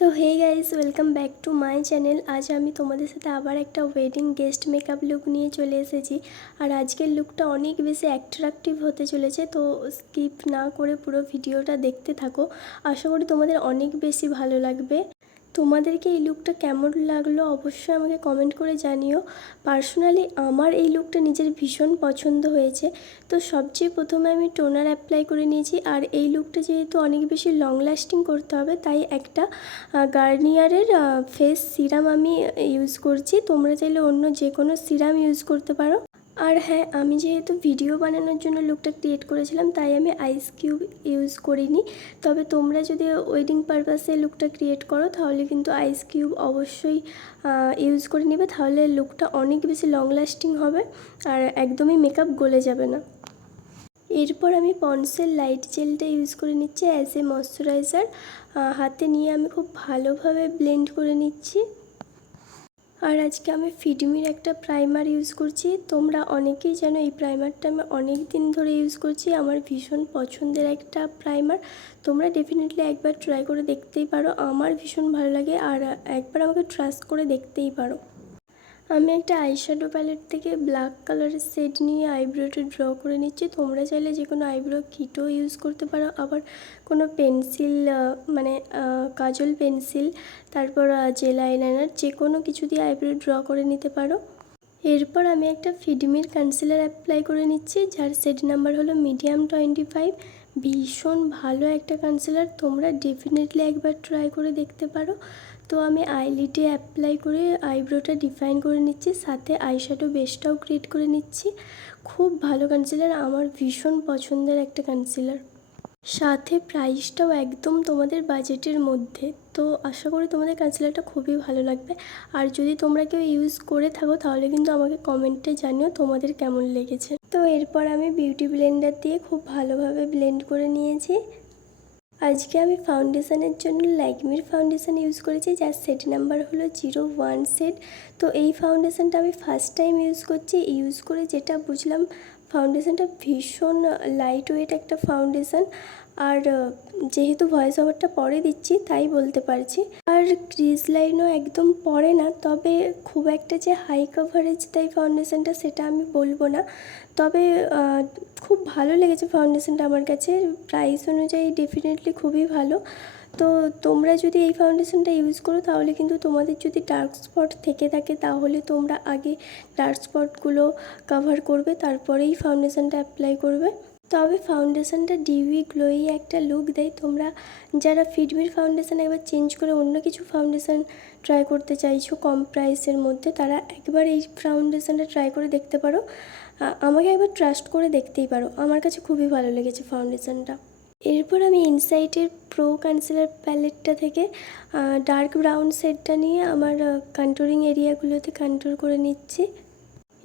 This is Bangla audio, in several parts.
তো hey guys, welcome back to my channel. আজ আমি তোমাদের সাথে আবার একটা ওয়েডিং গেস্ট মেকআপ লুক নিয়ে চলে এসেছি। আর আজকের লুকটা অনেক বেশি অ্যাট্রাকটিভ হতে চলেছে, তো স্কিপ না করে পুরো ভিডিওটা দেখতে থাকো। আশা করি তোমাদের অনেক বেশি ভালো লাগবে। তোমাদেরকে এই লুকটা কেমন লাগলো অবশ্যই আমাকে কমেন্ট করে জানিও। পার্সোনালি আমার এই লুকটা নিজের ভীষণ পছন্দ হয়েছে। তো সবচেয়ে প্রথমে আমি টোনার অ্যাপ্লাই করে নিয়েছি। আর এই লুকটা যেহেতু অনেক বেশি লং লাস্টিং করতে হবে, তাই একটা গার্নিয়ারের ফেস সিরাম আমি ইউজ করছি। তোমরা চাইলে অন্য যে কোনো সিরাম ইউজ করতে পারো। আর হ্যাঁ, আমি যেহেতু ভিডিও বানানোর জন্য লুকটা ক্রিয়েট করেছিলাম, তাই আমি আইস কিউব ইউজ করিনি। তবে তোমরা যদি ওয়েডিং পারপাসে লুকটা ক্রিয়েট করো তাহলে কিন্তু আইস কিউব অবশ্যই ইউজ করে নেবে, তাহলে লুকটা অনেক বেশি লং লাস্টিং হবে আর একদমই মেকআপ গলে যাবে না। এরপর আমি পন্ডসের লাইট জেলটা ইউজ করে নিচ্ছি অ্যাজ এ ময়শ্চারাইজার। হাতে নিয়ে আমি খুব ভালোভাবে ব্লেন্ড করে নিচ্ছি। আর আজকে আমি ফিটমির একটা প্রাইমার ইউজ করছি। তোমরা অনেকেই জানো এই প্রাইমারটা আমি অনেক দিন ধরে ইউজ করছি। আমার ভীষণ পছন্দের একটা প্রাইমার। তোমরা ডেফিনেটলি একবার ট্রাই করে দেখতেই পারো, আমার ভীষণ ভালো লাগে। আর একবার আমাকে ট্রাস্ট করে দেখতেই পারো। আমি একটা আইশ্যাডো প্যালেট থেকে ব্ল্যাক কালারের শেড নিয়ে আইব্রোটা ড্র করে নিচ্ছি। তোমরা চাইলে যে কোনো আইব্রো কিটও ইউজ করতে পারো, আবার কোনো পেন্সিল মানে কাজল পেন্সিল, তারপর জেল আইলাইনার, যে কোনো কিছু দিয়ে আইব্রো ড্র করে নিতে পারো। এরপর আমি একটা ফিটমির কনসিলার অ্যাপ্লাই করে নিচ্ছি, যার শেড নাম্বার হলো মিডিয়াম 25। ভীষণ ভালো একটা কনসিলার, তোমরা ডেফিনেটলি একবার ট্রাই করে দেখতে পারো। তো আমি আইলিডে অ্যাপ্লাই করে আইব্রোটা ডিফাইন করে নিচ্ছি, সাথে আইশ্যাডো বেসটাও ক্রিয়েট করে নিচ্ছি। খুব ভালো কনসিলার, আমার ভীষণ পছন্দের একটা কনসিলার। সাথে প্রাইসটাও একদম তোমাদের বাজেটের মধ্যে। তো আশা করি তোমাদের কনসিলারটা খুবই ভালো লাগবে। আর যদি তোমরা কেউ ইউজ করে থাকো তাহলে কিন্তু আমাকে কমেন্টে জানিও তোমাদের কেমন লেগেছে। তো এরপর আমি বিউটি ব্লেন্ডার দিয়ে খুব ভালোভাবে ব্লেন্ড করে নিয়েছি। আজকে আমি ফাউন্ডেশনের জন্য ল্যাকমির ফাউন্ডেশন ইউজ করেছি, যার শেড নাম্বার হলো 01 শেড। তো এই ফাউন্ডেশনটা আমি ফার্স্ট টাইম ইউজ করছি। ইউজ করে যেটা বুঝলাম, ফাউন্ডেশনটা ভীষণ লাইট ওয়েট একটা ফাউন্ডেশন। আর যেহেতু ভয়েস ওভারটা পরে দিচ্ছি তাই বলতে পারছি। আর ক্রিজ লাইনও একদম পড়ে না, তবে খুব একটা যে হাই কভারেজ দেয় ফাউন্ডেশনটা সেটা আমি বলবো না। তবে খুব ভালো লেগেছে ফাউন্ডেশনটা আমার কাছে, প্রাইস অনুযায়ী ডেফিনেটলি খুবই ভালো। তো তোমরা যদি এই ফাউন্ডেশনটা ইউজ করো তাহলে কিন্তু তোমাদের যদি ডার্ক স্পট থেকে থাকে তাহলে তোমরা আগে ডার্ক স্পটগুলো কভার করবে, তারপরেই ফাউন্ডেশনটা অ্যাপ্লাই করবে। তবে ফাউন্ডেশনটা ডিউই গ্লোই একটা লুক দেয়। তোমরা যারা ফিটমির ফাউন্ডেশন একবার চেঞ্জ করে অন্য কিছু ফাউন্ডেশন ট্রাই করতে চাইছো কম প্রাইসের মধ্যে, তারা একবার এই ফাউন্ডেশনটা ট্রাই করে দেখতে পারো। আমাকে একবার ট্রাস্ট করে দেখতেই পারো, আমার কাছে খুবই ভালো লেগেছে ফাউন্ডেশনটা। এরপর আমি ইনসাইটের প্রো কনসিলার প্যালেটটা থেকে ডার্ক ব্রাউন শেডটা নিয়ে আমার কন্ট্যুরিং এরিয়াগুলোতে কন্ট্যুর করে নিচ্ছি।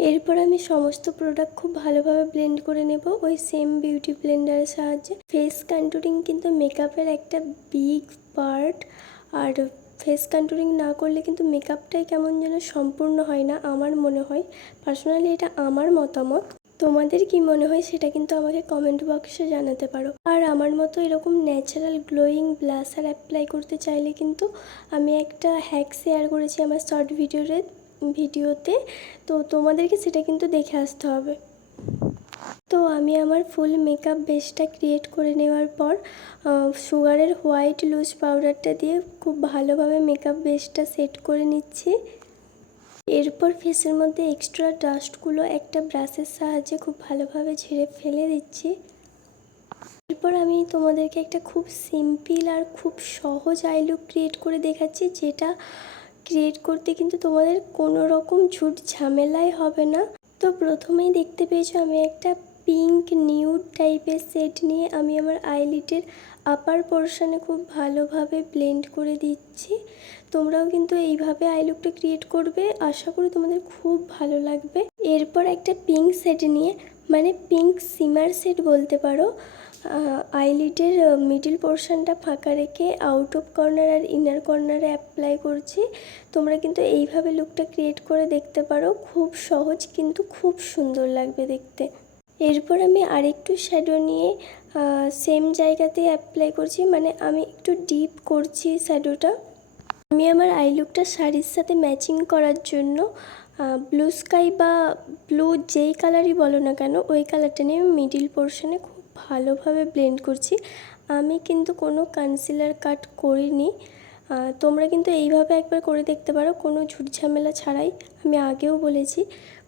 এরপর আমি সমস্ত প্রোডাক্ট খুব ভালোভাবে ব্লেন্ড করে নেব ওই সেম বিউটি ব্লেন্ডারের সাহায্যে। ফেস কন্ট্যুরিং কিন্তু মেকআপের একটা বিগ পার্ট। আর ফেস কন্ট্যুরিং না করলে কিন্তু মেকআপটাই কেমন যেন সম্পূর্ণ হয় না, আমার মনে হয়। পার্সোনালি এটা আমার মতামত। তোমাদের কি মনে হয় সেটা কিন্তু আমাকে কমেন্ট বক্সে জানাতে পারো। আর আমার মতো এরকম ন্যাচারাল গ্লোয়িং ব্লাশার অ্যাপ্লাই করতে চাইলে কিন্তু আমি একটা হ্যাক শেয়ার করেছি আমার শর্ট ভিডিওতে, তো তোমাদেরকে সেটা কিন্তু দেখে আসতে হবে। তো আমি আমার ফুল মেকআপ বেসটা ক্রিয়েট করে নেওয়ার পর সুগারের হোয়াইট লুজ পাউডারটা দিয়ে খুব ভালোভাবে মেকআপ বেসটা সেট করে নিচ্ছি। এরপর ফেসের মধ্যে এক্সট্রা ডাস্টগুলো একটা ব্রাশের সাহায্যে খুব ভালোভাবে ঝেড়ে ফেলে দিচ্ছি। এরপর আমি তোমাদেরকে একটা খুব সিম্পল আর খুব সহজ আই লুক ক্রিয়েট করে দেখাচ্ছি, যেটা ক্রিয়েট করতে কিন্তু তোমাদের কোনো রকম ঝুট ঝামেলাই হবে না। তো প্রথমেই দেখতে পেয়েছো আমি একটা পিঙ্ক নিউড টাইপের শেড নিয়ে আমি আমার আইলিডের আপার পোর্শনে খুব ভালোভাবে ব্লেন্ড করে দিচ্ছি। তোমরাও কিন্তু এইভাবে আই লুকটা ক্রিয়েট করবে, আশা করি তোমাদের খুব ভালো লাগবে। এরপর একটা পিঙ্ক শেড নিয়ে, মানে পিঙ্ক সিমার শেড বলতে পারো, আইলিডের মিডিল পোর্শনটা ফাঁকা রেখে আউট অফ কর্নার আর ইনার কর্নারে অ্যাপ্লাই করছি। তোমরা কিন্তু এইভাবে লুকটা ক্রিয়েট করে দেখতে পারো, খুব সহজ কিন্তু খুব সুন্দর লাগবে দেখতে। এরপর আমি আরেকটু শ্যাডো নিয়ে সেম জায়গাতে অ্যাপ্লাই করছি, মানে আমি একটু ডিপ করছি শ্যাডোটা। আমি আমার আই লুকটা শাড়ির সাথে ম্যাচিং করার জন্য ব্লু স্কাই বা ব্লু যেই কালারই বলো না কেন ওই কালারটা নিয়ে আমি মিডিল পোর্শনে খুব ভালোভাবে ব্লেন্ড করছি। আমি কিন্তু কোনো কনসিলার কাট করিনি, তোমরা কিন্তু এইভাবে একবার করে দেখতে পারো, কোনো ঝুটঝামেলা ছাড়াই। আমি আগেও বলেছি,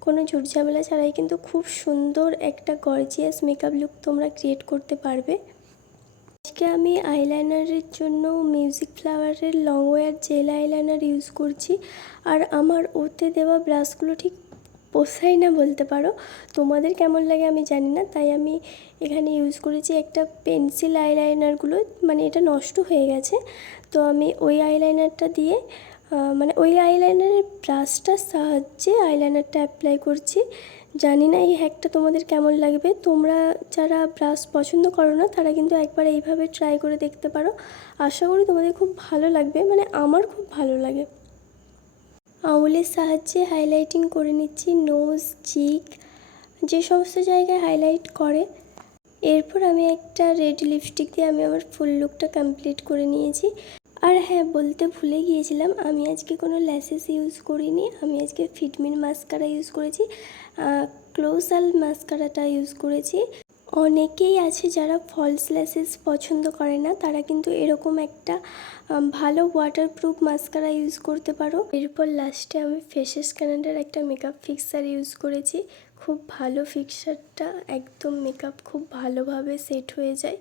কোনো ঝুটঝামেলা ছাড়াই কিন্তু খুব সুন্দর একটা গর্জিয়াস মেকআপ লুক তোমরা ক্রিয়েট করতে পারবে। আজকে আমি আইলাইনারের জন্য মিউজিক ফ্লাওয়ারের long wear gel eyeliner use করছি। আর আমার ওতে দেওয়া ব্রাশগুলো ঠিক পোষায় না বলতে পারো, তোমাদের কেমন লাগে আমি জানি না, তাই আমি এখানে ইউজ করেছি একটা পেন্সিল আইলাইনারগুলো, মানে এটা নষ্ট হয়ে গেছে। তো আমি ওই আইলাইনারটা দিয়ে মানে ওই আইলাইনারের ব্রাশটার সাহায্যে আইলাইনারটা অ্যাপ্লাই করছি। জানি না এই হ্যাকটা তোমাদের কেমন লাগবে, তোমরা যারা ব্রাশ পছন্দ করো না তারা কিন্তু একবার এইভাবে ট্রাই করে দেখতে পারো। আশা করি তোমাদের খুব ভালো লাগবে, মানে আমার খুব ভালো লাগে। আঙুলের সাহায্যে হাইলাইটিং করে নিচ্ছি নোজ, চিক, যে সমস্ত জায়গায় হাইলাইট করে। এরপর আমি একটা রেড লিপস্টিক দিয়ে আমি আমার ফুল লুকটা কমপ্লিট করে নিয়েছি। আর হ্যাঁ, বলতে ভুলে গিয়েছিলাম, আমি আজকে কোনো ল্যাশেস ইউজ করিনি, আমি আজকে ফিটমির মাস্কারা ইউজ করেছি, ক্লোসাল মাস্কারাটা ইউজ করেছি। অনেকেই আছে যারা ফলস ল্যাশেস পছন্দ করে না, তারা কিন্তু এরকম একটা ভালো ওয়াটারপ্রুফ মাস্কারা ইউজ করতে পারো। এরপর লাস্টে আমি ফেসেস ক্যানাডার একটা মেকআপ ফিক্সার ইউজ করেছি, খুব ভালো ফিক্সারটা, একদম মেকআপ খুব ভালোভাবে সেট হয়ে যায়।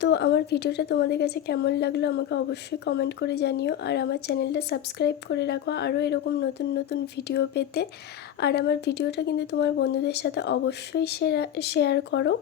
তো আমার ভিডিওটা তোমাদের কাছে কেমন লাগলো আমাকে অবশ্যই কমেন্ট করে জানিও, আর আমার চ্যানেলটা সাবস্ক্রাইব করে রাখো আরও এরকম নতুন নতুন ভিডিও পেতে। আর আমার ভিডিওটা কিন্তু তোমার বন্ধুদের সাথে অবশ্যই শেয়ার করো।